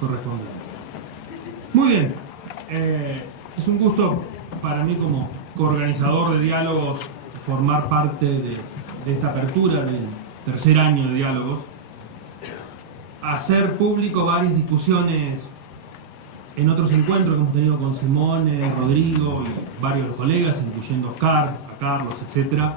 correspondiente. Muy bien, es un gusto para mí como coorganizador de diálogos formar parte de esta apertura del tercer año de diálogos, hacer público varias discusiones en otros encuentros que hemos tenido con Simone, Rodrigo y varios colegas, incluyendo Oscar, a Carlos, etc.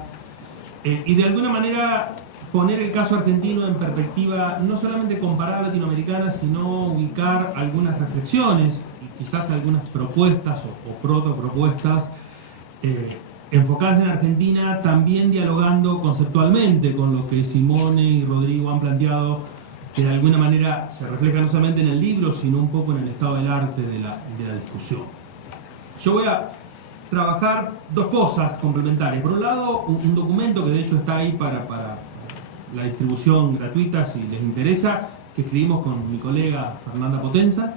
Y de alguna manera poner el caso argentino en perspectiva no solamente comparada latinoamericana, sino ubicar algunas reflexiones y quizás algunas propuestas o protopropuestas enfocadas en Argentina, también dialogando conceptualmente con lo que Simone y Rodrigo han planteado, que de alguna manera se refleja no solamente en el libro, sino un poco en el estado del arte de la discusión. Yo voy a trabajar dos cosas complementarias. Por un lado, un documento que de hecho está ahí para la distribución gratuita, si les interesa, que escribimos con mi colega Fernanda Potenza.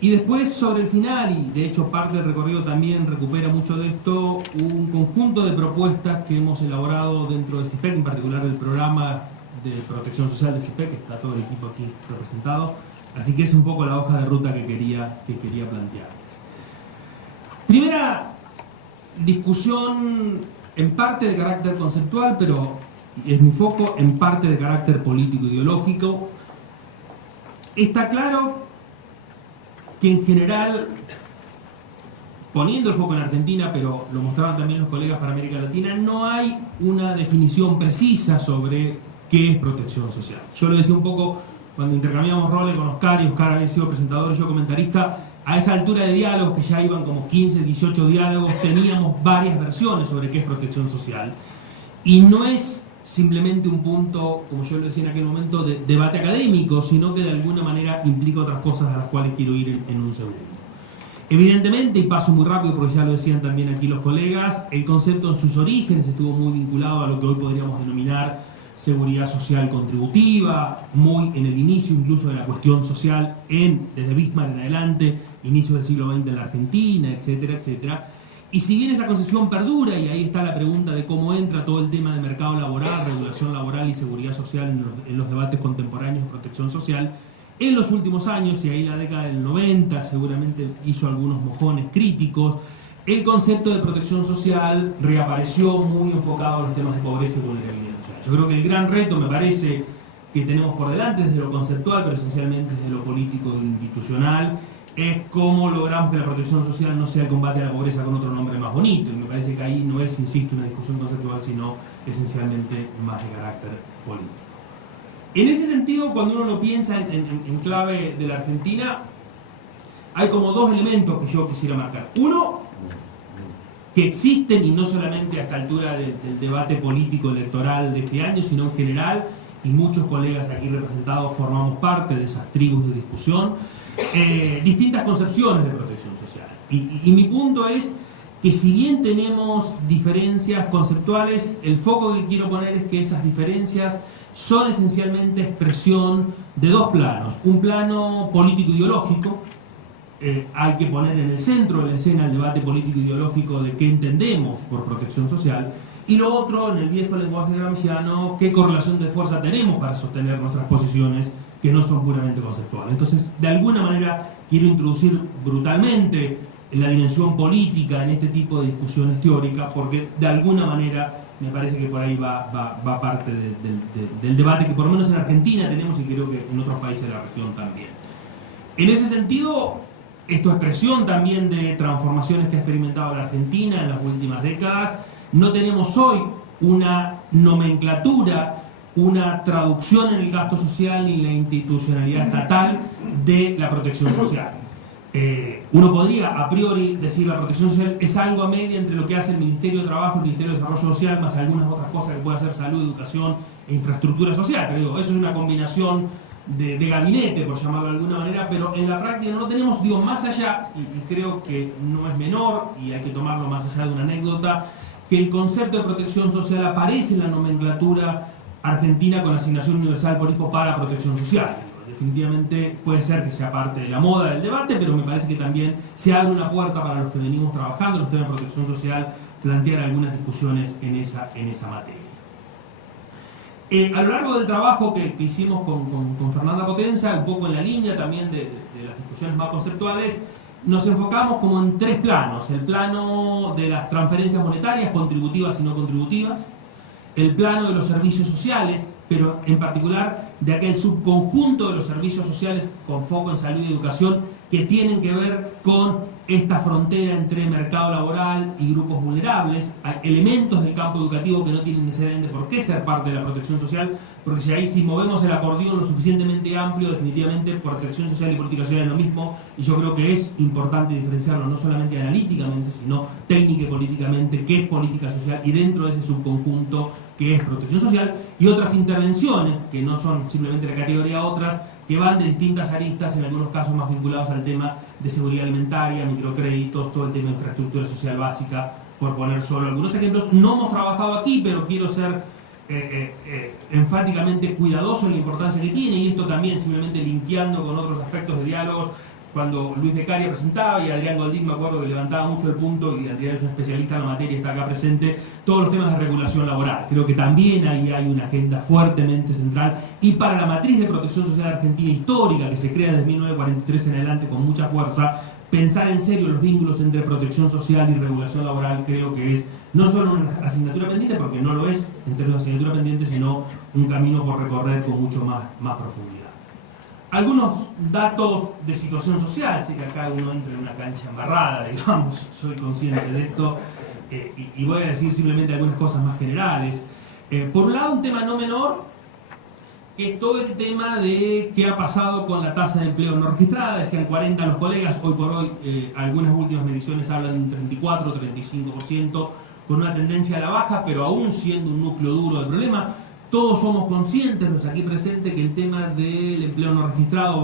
Y después, sobre el final, y de hecho parte del recorrido también recupera mucho de esto, un conjunto de propuestas que hemos elaborado dentro de CISPEC, en particular del programa de protección social de CISPEC, que está todo el equipo aquí representado. Así que es un poco la hoja de ruta que quería plantearles. Primera discusión en parte de carácter conceptual, pero es mi foco, en parte de carácter político-ideológico. Está claro que en general, poniendo el foco en Argentina, pero lo mostraban también los colegas para América Latina, no hay una definición precisa sobre qué es protección social. Yo lo decía un poco cuando intercambiamos roles con Oscar, y Oscar había sido presentador y yo comentarista. A esa altura de diálogos, que ya iban como 15, 18 diálogos, teníamos varias versiones sobre qué es protección social. Y no es simplemente un punto, como yo lo decía en aquel momento, de debate académico, sino que de alguna manera implica otras cosas a las cuales quiero ir en un segundo. Evidentemente, y paso muy rápido porque ya lo decían también aquí los colegas, el concepto en sus orígenes estuvo muy vinculado a lo que hoy podríamos denominar seguridad social contributiva, muy en el inicio incluso de la cuestión social, desde Bismarck en adelante, inicio del siglo XX en la Argentina, etcétera, etcétera. Y si bien esa concepción perdura, y ahí está la pregunta de cómo entra todo el tema de mercado laboral, regulación laboral y seguridad social en los debates contemporáneos de protección social, en los últimos años, y ahí la década del 90 seguramente hizo algunos mojones críticos, el concepto de protección social reapareció muy enfocado a los temas de pobreza y vulnerabilidad social. Yo creo que el gran reto, me parece, que tenemos por delante desde lo conceptual, pero esencialmente desde lo político e institucional, es cómo logramos que la protección social no sea el combate a la pobreza con otro nombre más bonito. Y me parece que ahí no es, insisto, una discusión conceptual, sino esencialmente más de carácter político. En ese sentido, cuando uno lo piensa en clave de la Argentina, hay como dos elementos que yo quisiera marcar. Uno, que existen, y no solamente a esta altura del debate político electoral de este año, sino en general, y muchos colegas aquí representados formamos parte de esas tribus de discusión, distintas concepciones de protección social. Y mi punto es que si bien tenemos diferencias conceptuales, el foco que quiero poner es que esas diferencias son esencialmente expresión de dos planos. Un plano político-ideológico, hay que poner en el centro de la escena el debate político-ideológico de qué entendemos por protección social, y lo otro, en el viejo lenguaje gramsciano, qué correlación de fuerza tenemos para sostener nuestras posiciones que no son puramente conceptuales. Entonces, de alguna manera, quiero introducir brutalmente la dimensión política en este tipo de discusiones teóricas, porque de alguna manera me parece que por ahí va parte del debate que por lo menos en Argentina tenemos, y creo que en otros países de la región también. En ese sentido, esto es expresión también de transformaciones que ha experimentado la Argentina en las últimas décadas. No tenemos hoy una nomenclatura, una traducción en el gasto social ni la institucionalidad estatal de la protección social. Uno podría a priori decir la protección social es algo a media entre lo que hace el Ministerio de Trabajo, el Ministerio de Desarrollo Social, más algunas otras cosas que puede hacer salud, educación e infraestructura social. Pero digo, eso es una combinación de gabinete, por llamarlo de alguna manera, pero en la práctica no lo tenemos, más allá, y creo que no es menor, y hay que tomarlo más allá de una anécdota, que el concepto de protección social aparece en la nomenclatura argentina con asignación universal por hijo para protección social. Definitivamente puede ser que sea parte de la moda del debate, pero me parece que también se abre una puerta para los que venimos trabajando en los temas de protección social, plantear algunas discusiones en esa materia. A lo largo del trabajo que hicimos con Fernanda Potenza, un poco en la línea también de las discusiones más conceptuales, nos enfocamos como en tres planos. El plano de las transferencias monetarias, contributivas y no contributivas, el plano de los servicios sociales, pero en particular de aquel subconjunto de los servicios sociales con foco en salud y educación que tienen que ver con esta frontera entre mercado laboral y grupos vulnerables. Hay elementos del campo educativo que no tienen necesariamente por qué ser parte de la protección social, porque si movemos el acordeón lo suficientemente amplio, definitivamente protección social y política social es lo mismo, y yo creo que es importante diferenciarlo no solamente analíticamente, sino técnica y políticamente, qué es política social, y dentro de ese subconjunto que es protección social, y otras intervenciones, que no son simplemente la categoría otras, que van de distintas aristas, en algunos casos más vinculados al tema de seguridad alimentaria, microcréditos, todo el tema de infraestructura social básica, por poner solo algunos ejemplos. No hemos trabajado aquí, pero quiero ser enfáticamente cuidadoso en la importancia que tiene, y esto también simplemente linkeando con otros aspectos de diálogos. Cuando Luis Beccaria presentaba, y Adrián Goldín me acuerdo que levantaba mucho el punto, y Adrián es un especialista en la materia, está acá presente, todos los temas de regulación laboral. Creo que también ahí hay una agenda fuertemente central, y para la matriz de protección social argentina histórica, que se crea desde 1943 en adelante con mucha fuerza, pensar en serio los vínculos entre protección social y regulación laboral creo que es no solo una asignatura pendiente, porque no lo es en términos de asignatura pendiente, sino un camino por recorrer con mucho más profundidad. Algunos datos de situación social, sé que acá uno entra en una cancha embarrada, digamos, soy consciente de esto, y voy a decir simplemente algunas cosas más generales. Por un lado, un tema no menor, que es todo el tema de qué ha pasado con la tasa de empleo no registrada. Decían 40 los colegas, hoy por hoy algunas últimas mediciones hablan de un 34 o 35%, con una tendencia a la baja, pero aún siendo un núcleo duro del problema. Todos somos conscientes, los aquí presentes, que el tema del empleo no registrado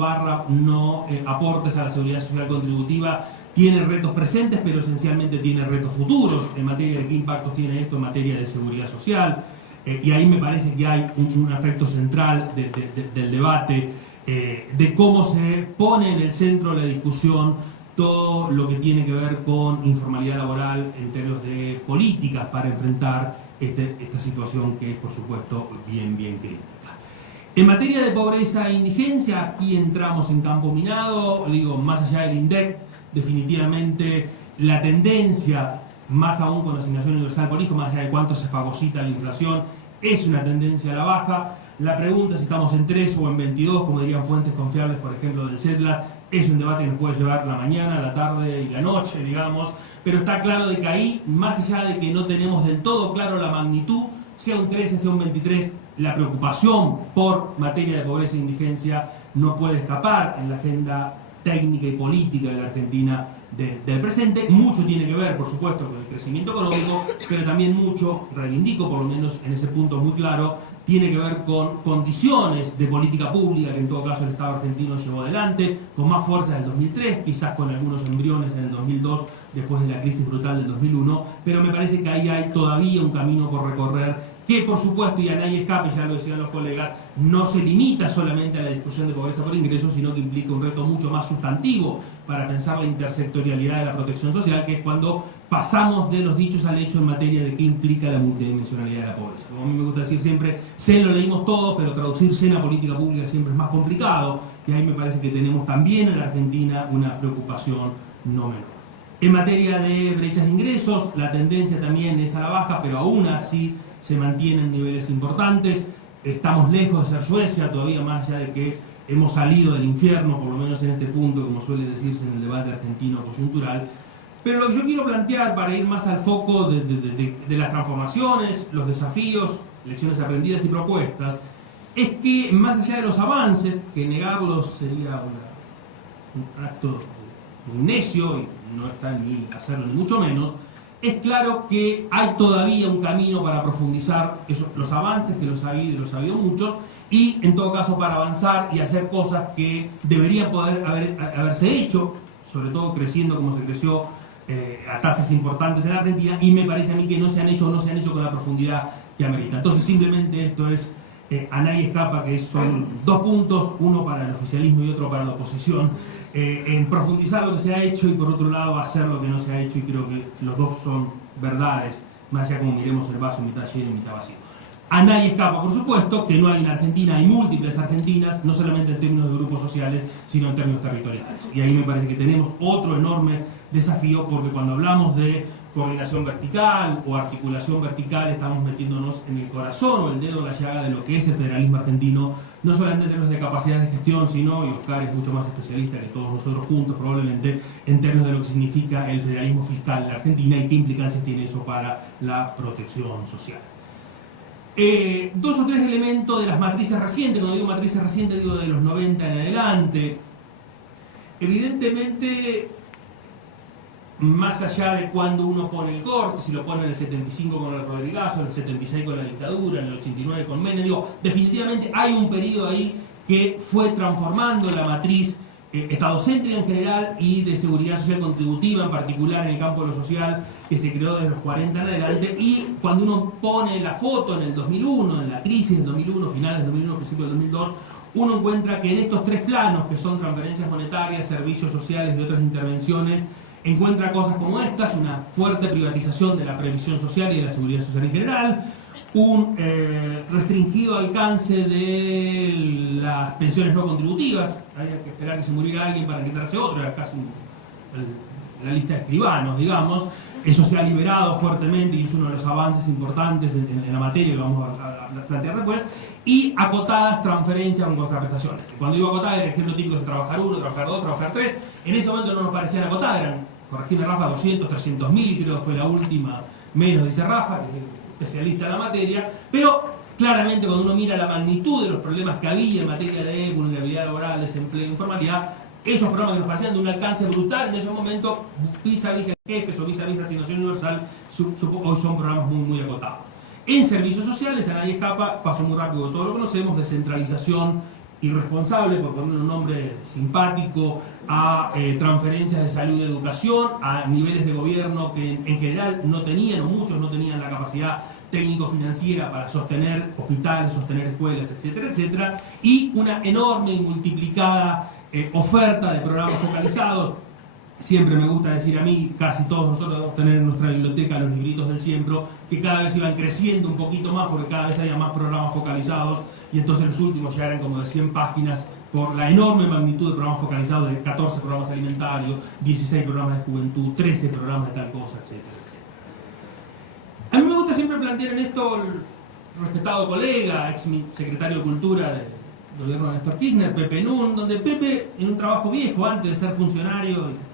no aportes a la seguridad social contributiva tiene retos presentes, pero esencialmente tiene retos futuros en materia de qué impactos tiene esto en materia de seguridad social. Y ahí me parece que hay un aspecto central del debate, de cómo se pone en el centro de la discusión todo lo que tiene que ver con informalidad laboral en términos de políticas para enfrentar esta situación que es, por supuesto, bien crítica. En materia de pobreza e indigencia, aquí entramos en campo minado, digo, más allá del INDEC, definitivamente la tendencia, más aún con la asignación universal por hijo, más allá de cuánto se fagocita la inflación, es una tendencia a la baja. La pregunta si estamos en 3 o en 22, como dirían fuentes confiables, por ejemplo, del CETLAS, es un debate que nos puede llevar la mañana, la tarde y la noche, digamos, pero está claro de que ahí, más allá de que no tenemos del todo claro la magnitud, sea un 13, sea un 23, la preocupación por materia de pobreza e indigencia no puede escapar en la agenda técnica y política de la Argentina del presente. Mucho tiene que ver, por supuesto, con el crecimiento económico, pero también mucho, reivindico por lo menos en ese punto muy claro, tiene que ver con condiciones de política pública que en todo caso el Estado argentino llevó adelante, con más fuerza en el 2003, quizás con algunos embriones en el 2002, después de la crisis brutal del 2001, pero me parece que ahí hay todavía un camino por recorrer que, por supuesto, y a nadie escape, ya lo decían los colegas, no se limita solamente a la discusión de pobreza por ingresos, sino que implica un reto mucho más sustantivo para pensar la intersectorialidad de la protección social, que es cuando pasamos de los dichos al hecho en materia de qué implica la multidimensionalidad de la pobreza. Como a mí me gusta decir siempre, CEN lo leímos todo, pero traducir CEN a política pública siempre es más complicado, y ahí me parece que tenemos también en la Argentina una preocupación no menor. En materia de brechas de ingresos, la tendencia también es a la baja, pero aún así se mantienen niveles importantes. Estamos lejos de ser Suecia, todavía más allá de que hemos salido del infierno, por lo menos en este punto, como suele decirse en el debate argentino coyuntural. Pero lo que yo quiero plantear, para ir más al foco de las transformaciones, los desafíos, lecciones aprendidas y propuestas, es que más allá de los avances, que negarlos sería un acto muy necio, y no está ni hacerlo ni mucho menos, es claro que hay todavía un camino para profundizar los avances, que los ha habido y los ha habido muchos, y en todo caso para avanzar y hacer cosas que deberían poder haberse hecho, sobre todo creciendo como se creció a tasas importantes en Argentina, y me parece a mí que no se han hecho o no se han hecho con la profundidad que amerita. Entonces simplemente esto es, a nadie escapa que son dos puntos, uno para el oficialismo y otro para la oposición, en profundizar lo que se ha hecho y por otro lado hacer lo que no se ha hecho, y creo que los dos son verdades, más allá como miremos el vaso mitad lleno y mitad vacío. A nadie escapa, por supuesto, que no hay una Argentina, hay múltiples Argentinas, no solamente en términos de grupos sociales, sino en términos territoriales. Y ahí me parece que tenemos otro enorme desafío, porque cuando hablamos de coordinación vertical o articulación vertical, estamos metiéndonos en el corazón o el dedo en la llaga de lo que es el federalismo argentino, no solamente en términos de capacidad de gestión, sino, y Oscar es mucho más especialista que todos nosotros juntos probablemente, en términos de lo que significa el federalismo fiscal en la Argentina y qué implicancias tiene eso para la protección social. Dos o tres elementos de las matrices recientes, cuando digo matrices recientes digo de los 90 en adelante. Evidentemente, más allá de cuando uno pone el corte, si lo pone en el 75 con el Rodrigazo, en el 76 con la dictadura, en el 89 con Menem, digo, definitivamente hay un periodo ahí que fue transformando la matriz estadocéntrica en general y de seguridad social contributiva en particular en el campo de lo social, que se creó desde los 40 en adelante. Y cuando uno pone la foto en el 2001, en la crisis del 2001, finales del 2001, principios del 2002, uno encuentra que en estos tres planos, que son transferencias monetarias, servicios sociales y otras intervenciones, encuentra cosas como estas: una fuerte privatización de la previsión social y de la seguridad social en general, un restringido alcance de las pensiones no contributivas, había que esperar que se muriera alguien para quitarse otro, era casi la lista de escribanos, digamos. Eso se ha liberado fuertemente y es uno de los avances importantes en la materia que vamos a plantear después. Y acotadas transferencias con contraprestaciones. Cuando digo acotadas, el ejemplo típico es trabajar 1, trabajar 2, trabajar 3. En ese momento no nos parecían acotadas, eran, corregime Rafa, 200, 300 mil, creo que fue la última, menos, dice Rafa, que es especialista en la materia. Pero claramente cuando uno mira la magnitud de los problemas que había en materia de vulnerabilidad laboral, desempleo, informalidad, esos programas que nos parecían de un alcance brutal en ese momento, vis a vis jefes o vis a vis asignación universal, hoy son programas muy acotados. En servicios sociales, a nadie escapa, paso muy rápido, todos lo conocemos, descentralización irresponsable, por poner un nombre simpático, a transferencias de salud y educación, a niveles de gobierno que en general no tenían, o muchos no tenían la capacidad técnico-financiera para sostener hospitales, sostener escuelas, etcétera, etcétera, y una enorme y multiplicada oferta de programas focalizados. Siempre me gusta decir a mí, casi todos nosotros debemos tener en nuestra biblioteca los libritos del Siempro, que cada vez iban creciendo un poquito más porque cada vez había más programas focalizados, y entonces los últimos ya eran como de 100 páginas por la enorme magnitud de programas focalizados, de 14 programas alimentarios, 16 programas de juventud, 13 programas de tal cosa, etcétera, etcétera. A mí me gusta siempre plantear en esto el respetado colega, ex secretario de Cultura del gobierno de Néstor Kirchner, Pepe Nun, donde Pepe, en un trabajo viejo antes de ser funcionario,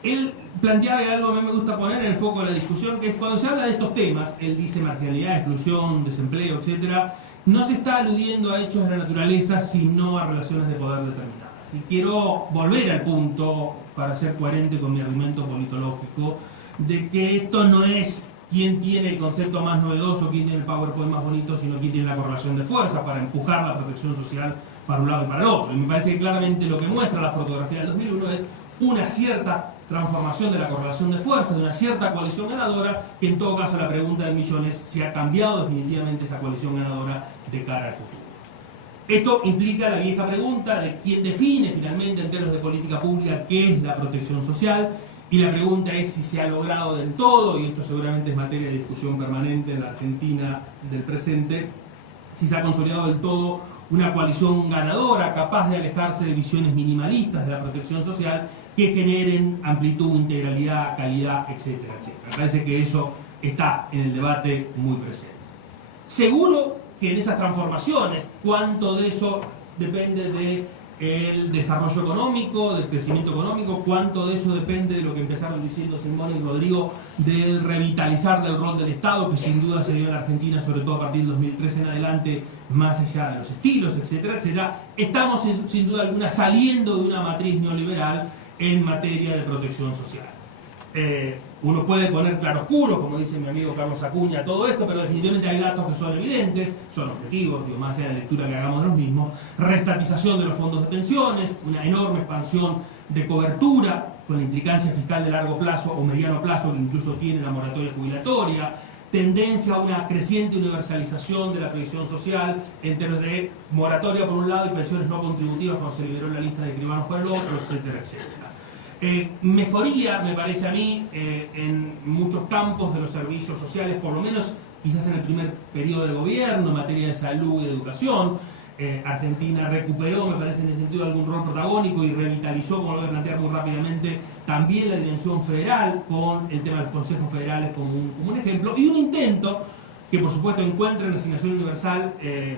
él planteaba algo que a mí me gusta poner en el foco de la discusión, que es cuando se habla de estos temas, él dice marginalidad, exclusión, desempleo, etcétera, no se está aludiendo a hechos de la naturaleza, sino a relaciones de poder determinadas. Y quiero volver al punto, para ser coherente con mi argumento politológico, de que esto no es quién tiene el concepto más novedoso, quién tiene el PowerPoint más bonito, sino quién tiene la correlación de fuerza para empujar la protección social para un lado y para el otro. Y me parece que claramente lo que muestra la fotografía del 2001 es una cierta transformación de la correlación de fuerza, de una cierta coalición ganadora, que en todo caso la pregunta del millón es si ha cambiado definitivamente esa coalición ganadora de cara al futuro. Esto implica la vieja pregunta de quién define finalmente en términos de política pública qué es la protección social, y la pregunta es si se ha logrado del todo, y esto seguramente es materia de discusión permanente en la Argentina del presente, si se ha consolidado del todo una coalición ganadora capaz de alejarse de visiones minimalistas de la protección social que generen amplitud, integralidad, calidad, etcétera, etcétera. Me parece que eso está en el debate muy presente. Seguro que en esas transformaciones, cuánto de eso depende del desarrollo económico, del crecimiento económico, cuánto de eso depende de lo que empezaron diciendo Simón y Rodrigo, del revitalizar del rol del Estado, que sin duda se dio en la Argentina, sobre todo a partir del 2013 en adelante, más allá de los estilos, etcétera, etcétera. Estamos sin duda alguna saliendo de una matriz neoliberal en materia de protección social. Uno puede poner claroscuro, como dice mi amigo Carlos Acuña, todo esto, pero definitivamente hay datos que son evidentes, son objetivos, digo, más allá de la lectura que hagamos de los mismos. Restatización de los fondos de pensiones, una enorme expansión de cobertura, con la implicancia fiscal de largo plazo o mediano plazo, que incluso tiene la moratoria jubilatoria, tendencia a una creciente universalización de la previsión social en términos de moratoria por un lado y pensiones no contributivas cuando se liberó la lista de escribanos por el otro, etcétera, etcétera. Mejoría, me parece a mí, en muchos campos de los servicios sociales, por lo menos quizás en el primer periodo de gobierno en materia de salud y de educación. Argentina recuperó, me parece, en ese sentido algún rol protagónico y revitalizó, como lo voy a plantear muy rápidamente, también la dimensión federal con el tema de los consejos federales como un ejemplo, y un intento que por supuesto encuentra en la asignación universal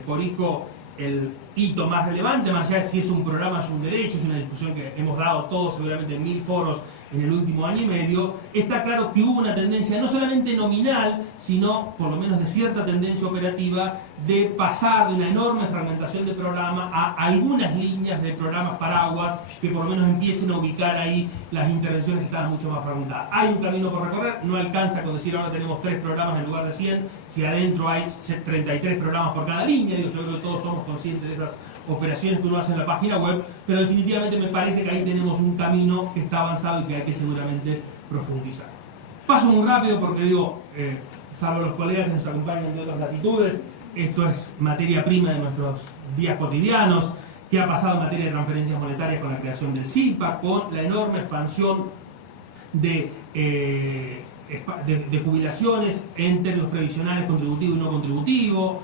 por hijo el hito más relevante, más allá de si es un programa o un derecho, es una discusión que hemos dado todos seguramente en 1000 foros en el último año y medio. Está claro que hubo una tendencia no solamente nominal, sino por lo menos de cierta tendencia operativa de pasar de una enorme fragmentación de programa a algunas líneas de programas paraguas que por lo menos empiecen a ubicar ahí las intervenciones que estaban mucho más fragmentadas. Hay un camino por recorrer, no alcanza con decir ahora tenemos 3 programas en lugar de 100, si adentro hay 33 programas por cada línea. Digo, yo creo que todos somos conscientes de esas operaciones que uno hace en la página web, pero definitivamente me parece que ahí tenemos un camino que está avanzado y que hay que seguramente profundizar. Paso muy rápido porque digo, salvo los colegas que nos acompañan de otras latitudes, esto es materia prima de nuestros días cotidianos. ¿Qué ha pasado en materia de transferencias monetarias con la creación del SIPA, con la enorme expansión de jubilaciones en términos previsionales, contributivo y no contributivo?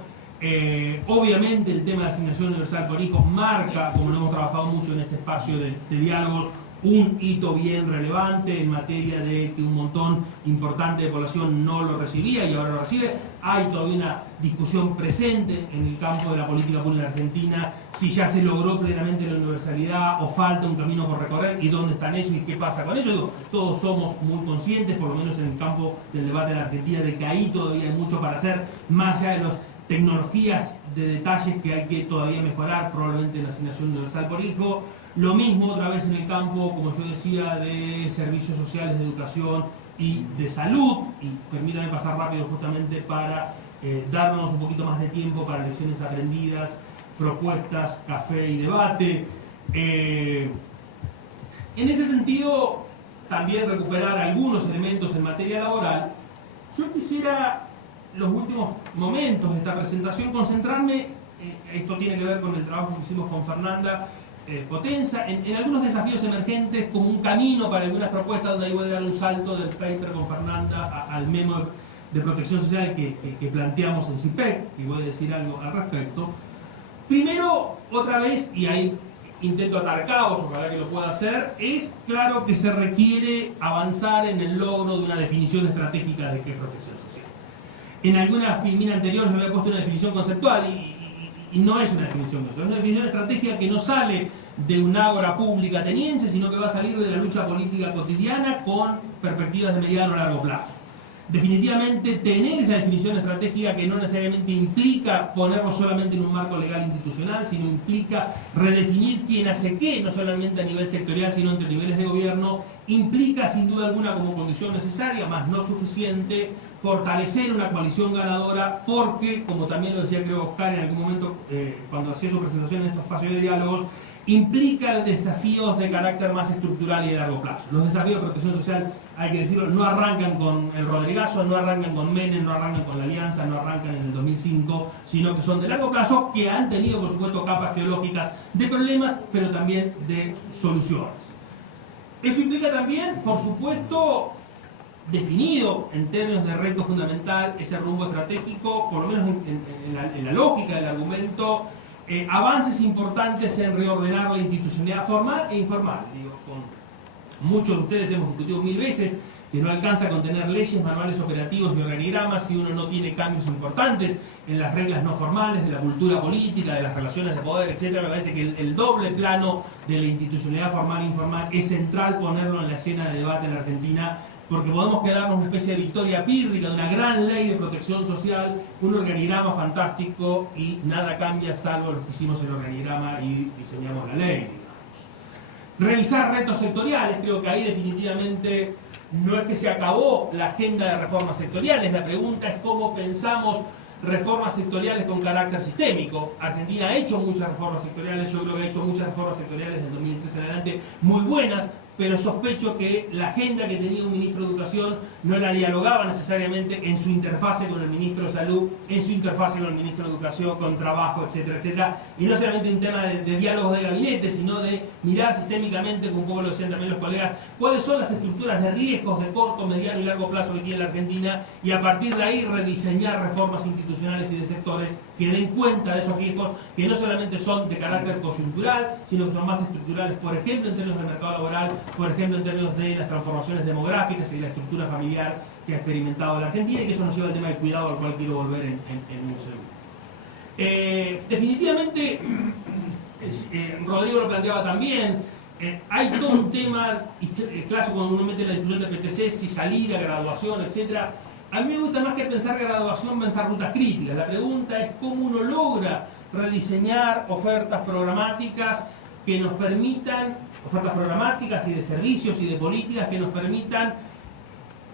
Obviamente el tema de asignación universal por hijos marca, como lo hemos trabajado mucho en este espacio de diálogos, un hito bien relevante en materia de que un montón importante de población no lo recibía y ahora lo recibe. Hay todavía una discusión presente en el campo de la política pública argentina, si ya se logró plenamente la universalidad o falta un camino por recorrer y dónde están ellos y qué pasa con ellos. Digo, todos somos muy conscientes, por lo menos en el campo del debate de la Argentina, de que ahí todavía hay mucho para hacer, más allá de las tecnologías de detalles que hay que todavía mejorar, probablemente en la asignación universal por hijo. Lo mismo otra vez en el campo, como yo decía, de servicios sociales, de educación y de salud. Y permítanme pasar rápido justamente para darnos un poquito más de tiempo para lecciones aprendidas, propuestas, café y debate. En ese sentido, también recuperar algunos elementos en materia laboral. Yo quisiera, los últimos momentos de esta presentación, concentrarme, esto tiene que ver con el trabajo que hicimos con Fernanda Potenza, en algunos desafíos emergentes como un camino para algunas propuestas, donde ahí voy a dar un salto del paper con Fernanda al memo de protección social que planteamos en CIPEC, y voy a decir algo al respecto. Primero, otra vez, y ahí intento atar cabos, ojalá que lo pueda hacer, es claro que se requiere avanzar en el logro de una definición estratégica de qué es protección social. En alguna filmina anterior se había puesto una definición conceptual y no es una definición conceptual, es una definición estratégica que no sale de un ágora pública ateniense, sino que va a salir de la lucha política cotidiana con perspectivas de mediano a largo plazo. Definitivamente tener esa definición estratégica que no necesariamente implica ponerlo solamente en un marco legal institucional, sino implica redefinir quién hace qué, no solamente a nivel sectorial, sino entre niveles de gobierno, implica sin duda alguna como condición necesaria, más no suficiente, fortalecer una coalición ganadora, porque, como también lo decía creo Oscar en algún momento cuando hacía su presentación en estos espacios de diálogos, implica desafíos de carácter más estructural y de largo plazo. Los desafíos de protección social, hay que decirlo, no arrancan con el Rodrigazo, no arrancan con Menem, no arrancan con la Alianza, no arrancan en el 2005, sino que son de largo plazo, que han tenido por supuesto capas geológicas de problemas, pero también de soluciones. Eso implica también, por supuesto, definido en términos de reto fundamental ese rumbo estratégico, por lo menos en la lógica del argumento, avances importantes en reordenar la institucionalidad formal e informal. Digo, con muchos de ustedes hemos discutido 1000 veces que no alcanza con tener leyes, manuales operativos y organigramas si uno no tiene cambios importantes en las reglas no formales, de la cultura política, de las relaciones de poder, etc. Me parece que el doble plano de la institucionalidad formal e informal es central ponerlo en la escena de debate en la Argentina, porque podemos quedarnos una especie de victoria pírrica de una gran ley de protección social, un organigrama fantástico y nada cambia salvo lo que hicimos el organigrama y diseñamos la ley, digamos. Revisar retos sectoriales, creo que ahí definitivamente no es que se acabó la agenda de reformas sectoriales, la pregunta es cómo pensamos reformas sectoriales con carácter sistémico. Argentina ha hecho muchas reformas sectoriales, yo creo que ha hecho muchas reformas sectoriales del 2013 en adelante muy buenas, pero sospecho que la agenda que tenía un ministro de Educación no la dialogaba necesariamente en su interfase con el ministro de Salud, en su interfase con el ministro de Educación, con Trabajo, etcétera, etcétera. Y no solamente un tema de diálogos de gabinete, sino de mirar sistémicamente, como un poco lo decían también los colegas, cuáles son las estructuras de riesgos de corto, mediano y largo plazo que tiene la Argentina, y a partir de ahí rediseñar reformas institucionales y de sectores que den cuenta de esos riesgos, que no solamente son de carácter coyuntural, sino que son más estructurales, por ejemplo, en términos del mercado laboral, por ejemplo, en términos de las transformaciones demográficas y la estructura familiar que ha experimentado la Argentina, y que eso nos lleva al tema del cuidado, al cual quiero volver en un segundo. Definitivamente, Rodrigo lo planteaba también, hay todo un tema clásico cuando uno mete la discusión de PTC, si salida, graduación, etcétera. A mí me gusta más que pensar graduación, pensar rutas críticas. La pregunta es cómo uno logra rediseñar ofertas programáticas que nos permitan, ofertas programáticas y de servicios y de políticas que nos permitan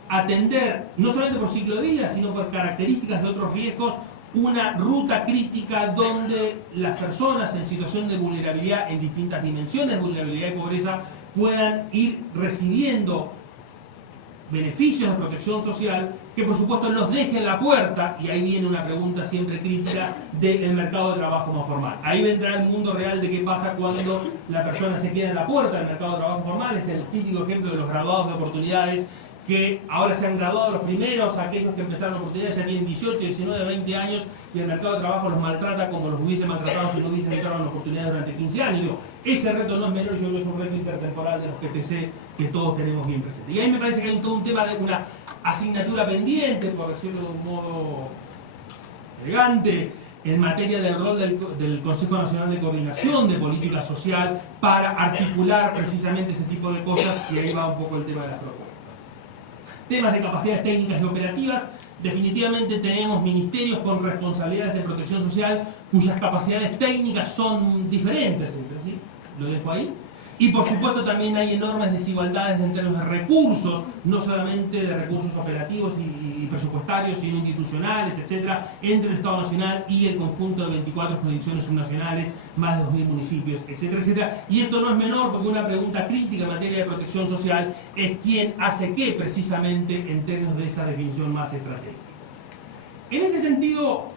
atender, no solamente por ciclo de vida, sino por características de otros riesgos, una ruta crítica donde las personas en situación de vulnerabilidad, en distintas dimensiones de vulnerabilidad y pobreza, puedan ir recibiendo beneficios de protección social que por supuesto los deje en la puerta, y ahí viene una pregunta siempre crítica del mercado de trabajo más formal. Ahí vendrá el mundo real de qué pasa cuando la persona se queda en la puerta del mercado de trabajo formal. Es el típico ejemplo de los graduados de oportunidades, que ahora se han graduado los primeros, aquellos que empezaron oportunidades ya tienen 18, 19, 20 años, y el mercado de trabajo los maltrata como los hubiese maltratado si no hubiesen entrado en oportunidades durante 15 años. Digo, ese reto no es menor, yo creo que es un reto intertemporal de los PTC que todos tenemos bien presente. Y ahí me parece que hay todo un tema de una asignatura pendiente, por decirlo de un modo elegante, en materia del rol del Consejo Nacional de Coordinación de Política Social para articular precisamente ese tipo de cosas, y ahí va un poco el tema de las propuestas. Temas de capacidades técnicas y operativas, definitivamente tenemos ministerios con responsabilidades de protección social cuyas capacidades técnicas son diferentes entre sí, lo dejo ahí. Y por supuesto también hay enormes desigualdades en términos de recursos, no solamente de recursos operativos y presupuestarios, sino institucionales, etcétera, entre el Estado Nacional y el conjunto de 24 jurisdicciones subnacionales, más de 2.000 municipios, etcétera, etcétera. Y esto no es menor, porque una pregunta crítica en materia de protección social es quién hace qué precisamente en términos de esa definición más estratégica. En ese sentido,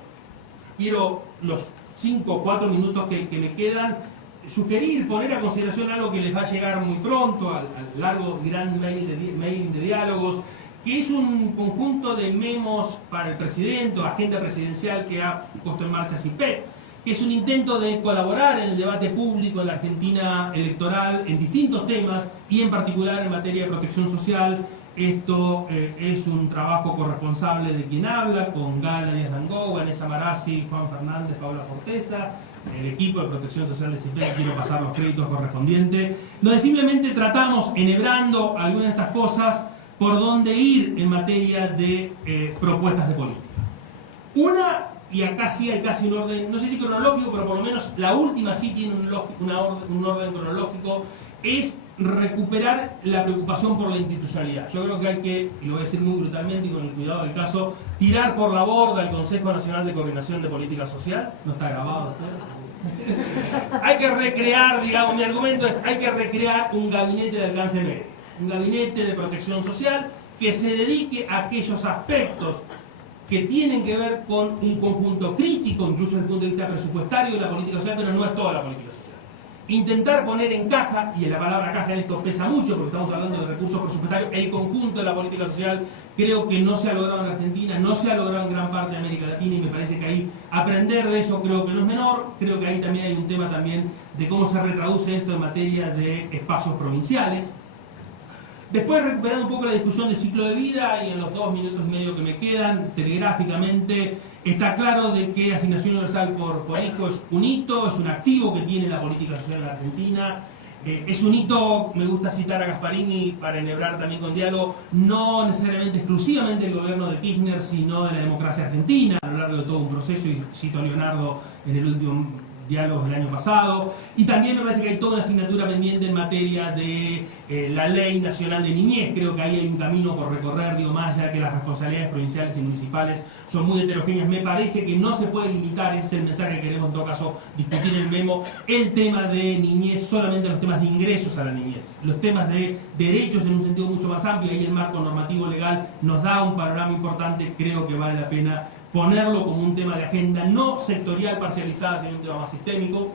quiero los 5 o 4 minutos que me quedan sugerir, poner a consideración algo que les va a llegar muy pronto al largo gran mailing de diálogos, que es un conjunto de memos para el presidente, o agenda presidencial que ha puesto en marcha CIPEC, que es un intento de colaborar en el debate público en la Argentina electoral en distintos temas, y en particular en materia de protección social. Esto es un trabajo corresponsable de quien habla, con Gala Díaz Langó, Vanessa Marazzi, Juan Fernández, Paula Forteza, el equipo de protección social de CIPEC. Quiero pasar los créditos correspondientes, donde simplemente tratamos, enhebrando algunas de estas cosas, por dónde ir en materia de propuestas de política. Una, y acá sí hay casi un orden, no sé si cronológico, pero por lo menos la última sí tiene un orden cronológico, es recuperar la preocupación por la institucionalidad. Yo creo que hay que, y lo voy a decir muy brutalmente y con el cuidado del caso, tirar por la borda el Consejo Nacional de Coordinación de Política Social. No está grabado, ¿no? Hay que recrear, digamos, mi argumento es, hay que recrear un gabinete de alcance medio, un gabinete de protección social que se dedique a aquellos aspectos que tienen que ver con un conjunto crítico, incluso desde el punto de vista presupuestario de la política social, pero no es toda la política social. Intentar poner en caja, y la palabra caja en esto pesa mucho porque estamos hablando de recursos presupuestarios, el conjunto de la política social, creo que no se ha logrado en Argentina, no se ha logrado en gran parte de América Latina, y me parece que ahí aprender de eso creo que no es menor. Creo que ahí también hay un tema también de cómo se retraduce esto en materia de espacios provinciales. Después, recuperando un poco la discusión de ciclo de vida, y en los 2 minutos y medio que me quedan, telegráficamente, está claro de que asignación universal por hijo es un hito, es un activo que tiene la política social en la Argentina. Es un hito, me gusta citar a Gasparini para enhebrar también con diálogo, no necesariamente exclusivamente del gobierno de Kirchner, sino de la democracia argentina a lo largo de todo un proceso, y cito a Leonardo en el último diálogos del año pasado, y también me parece que hay toda una asignatura pendiente en materia de la Ley Nacional de Niñez. Creo que ahí hay un camino por recorrer, digo, más allá que las responsabilidades provinciales y municipales son muy heterogéneas. Me parece que no se puede limitar, ese es el mensaje que queremos en todo caso discutir en el memo, el tema de niñez solamente a los temas de ingresos a la niñez. Los temas de derechos en un sentido mucho más amplio, ahí el marco normativo legal nos da un panorama importante, creo que vale la pena ponerlo como un tema de agenda no sectorial parcializada, sino un tema más sistémico.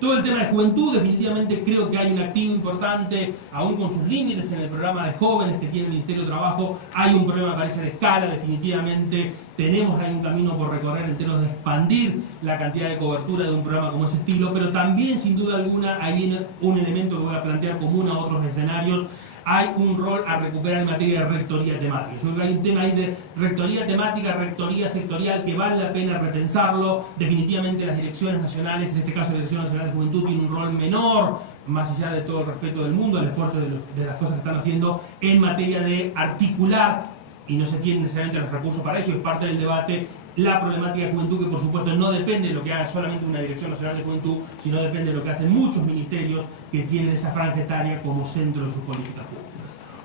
Todo el tema de juventud, definitivamente creo que hay un activo importante, aún con sus límites en el programa de jóvenes que tiene el Ministerio de Trabajo. Hay un problema, parece, de escala, definitivamente tenemos ahí un camino por recorrer en términos de expandir la cantidad de cobertura de un programa como ese estilo, pero también, sin duda alguna, ahí viene un elemento que voy a plantear común a otros escenarios. Hay un rol a recuperar en materia de rectoría temática. Yo creo que hay un tema ahí de rectoría temática, rectoría sectorial, que vale la pena repensarlo. Definitivamente las direcciones nacionales, en este caso la Dirección Nacional de Juventud, tiene un rol menor, más allá de todo el respeto del mundo, el esfuerzo de las cosas que están haciendo en materia de articular, y no se tienen necesariamente los recursos para eso, es parte del debate, la problemática de juventud, que por supuesto no depende de lo que haga solamente una Dirección Nacional de Juventud, sino depende de lo que hacen muchos ministerios que tienen esa franja etaria como centro de sus políticas públicas.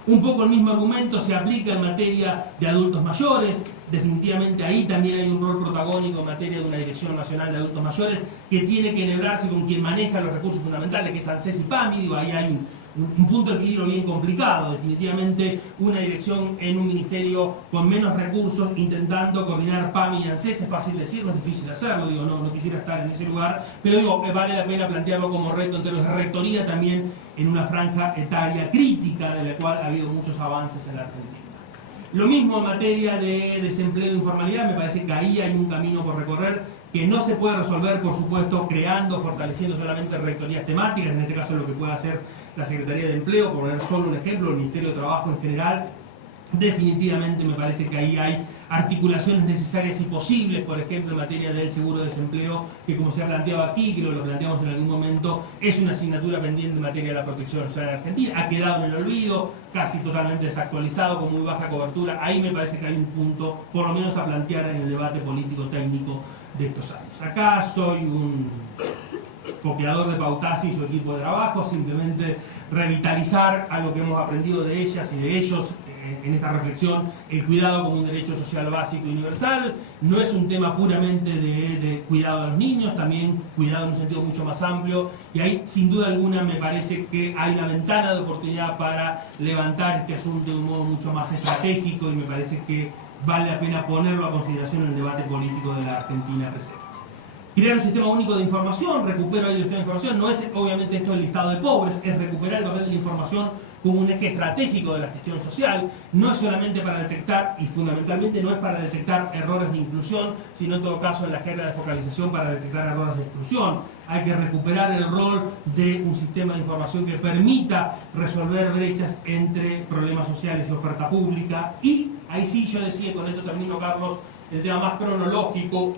Un poco el mismo argumento se aplica en materia de adultos mayores. Definitivamente ahí también hay un rol protagónico en materia de una Dirección Nacional de Adultos Mayores que tiene que enhebrarse con quien maneja los recursos fundamentales, que es ANSES y PAMI. Digo, ahí hay un punto de equilibrio bien complicado. Definitivamente una dirección en un ministerio con menos recursos intentando coordinar PAMI y ANSES es fácil decirlo, es difícil hacerlo. Digo, no quisiera estar en ese lugar, pero digo, vale la pena plantearlo como reto en términos de rectoría también en una franja etaria crítica de la cual ha habido muchos avances en la Argentina. Lo mismo en materia de desempleo e informalidad, me parece que ahí hay un camino por recorrer que no se puede resolver, por supuesto, creando, fortaleciendo solamente rectorías temáticas, en este caso lo que puede hacer la Secretaría de Empleo, por poner solo un ejemplo, el Ministerio de Trabajo en general. Definitivamente me parece que ahí hay articulaciones necesarias y posibles, por ejemplo, en materia del seguro de desempleo, que como se ha planteado aquí, que lo planteamos en algún momento, es una asignatura pendiente en materia de la protección social en Argentina, ha quedado en el olvido, casi totalmente desactualizado, con muy baja cobertura. Ahí me parece que hay un punto, por lo menos a plantear en el debate político técnico de estos años. Acá soy un copiador de Pautasi y su equipo de trabajo, simplemente revitalizar algo que hemos aprendido de ellas y de ellos en esta reflexión, el cuidado como un derecho social básico y universal. No es un tema puramente de cuidado de los niños, también cuidado en un sentido mucho más amplio, y ahí sin duda alguna me parece que hay una ventana de oportunidad para levantar este asunto de un modo mucho más estratégico, y me parece que vale la pena ponerlo a consideración en el debate político de la Argentina presente. Crear un sistema único de información, recupero ahí el sistema de información, no es obviamente esto el listado de pobres, es recuperar el papel de la información como un eje estratégico de la gestión social. No es solamente para detectar, y fundamentalmente no es para detectar errores de inclusión, sino en todo caso en la jerga de focalización para detectar errores de exclusión. Hay que recuperar el rol de un sistema de información que permita resolver brechas entre problemas sociales y oferta pública. Y ahí sí yo decía, con esto termino, Carlos, el tema más cronológico.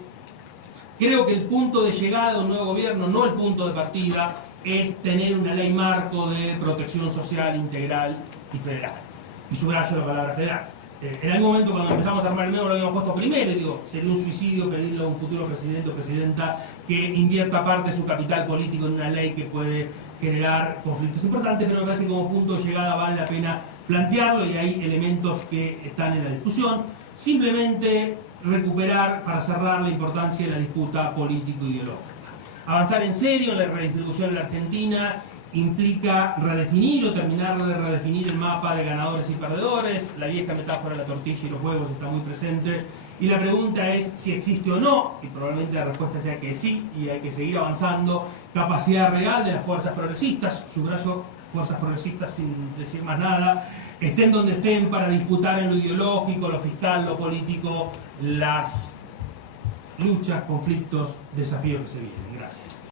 Creo que el punto de llegada de un nuevo gobierno, no el punto de partida, es tener una ley marco de protección social integral y federal. Y subrayo la palabra federal. En algún momento, cuando empezamos a armar el memo, lo habíamos puesto primero, y digo, sería un suicidio pedirle a un futuro presidente o presidenta que invierta parte de su capital político en una ley que puede generar conflictos importantes, pero me parece que como punto de llegada vale la pena plantearlo, y hay elementos que están en la discusión. Simplemente recuperar, para cerrar, la importancia de la disputa político-ideológica. Avanzar en serio en la redistribución en la Argentina implica redefinir o terminar de redefinir el mapa de ganadores y perdedores. La vieja metáfora de la tortilla y los huevos está muy presente, y la pregunta es si existe o no, y probablemente la respuesta sea que sí, y hay que seguir avanzando, capacidad real de las fuerzas progresistas, subrayo fuerzas progresistas sin decir más nada, estén donde estén, para disputar en lo ideológico, lo fiscal, lo político, las luchas, conflictos, desafíos que se vienen. Gracias.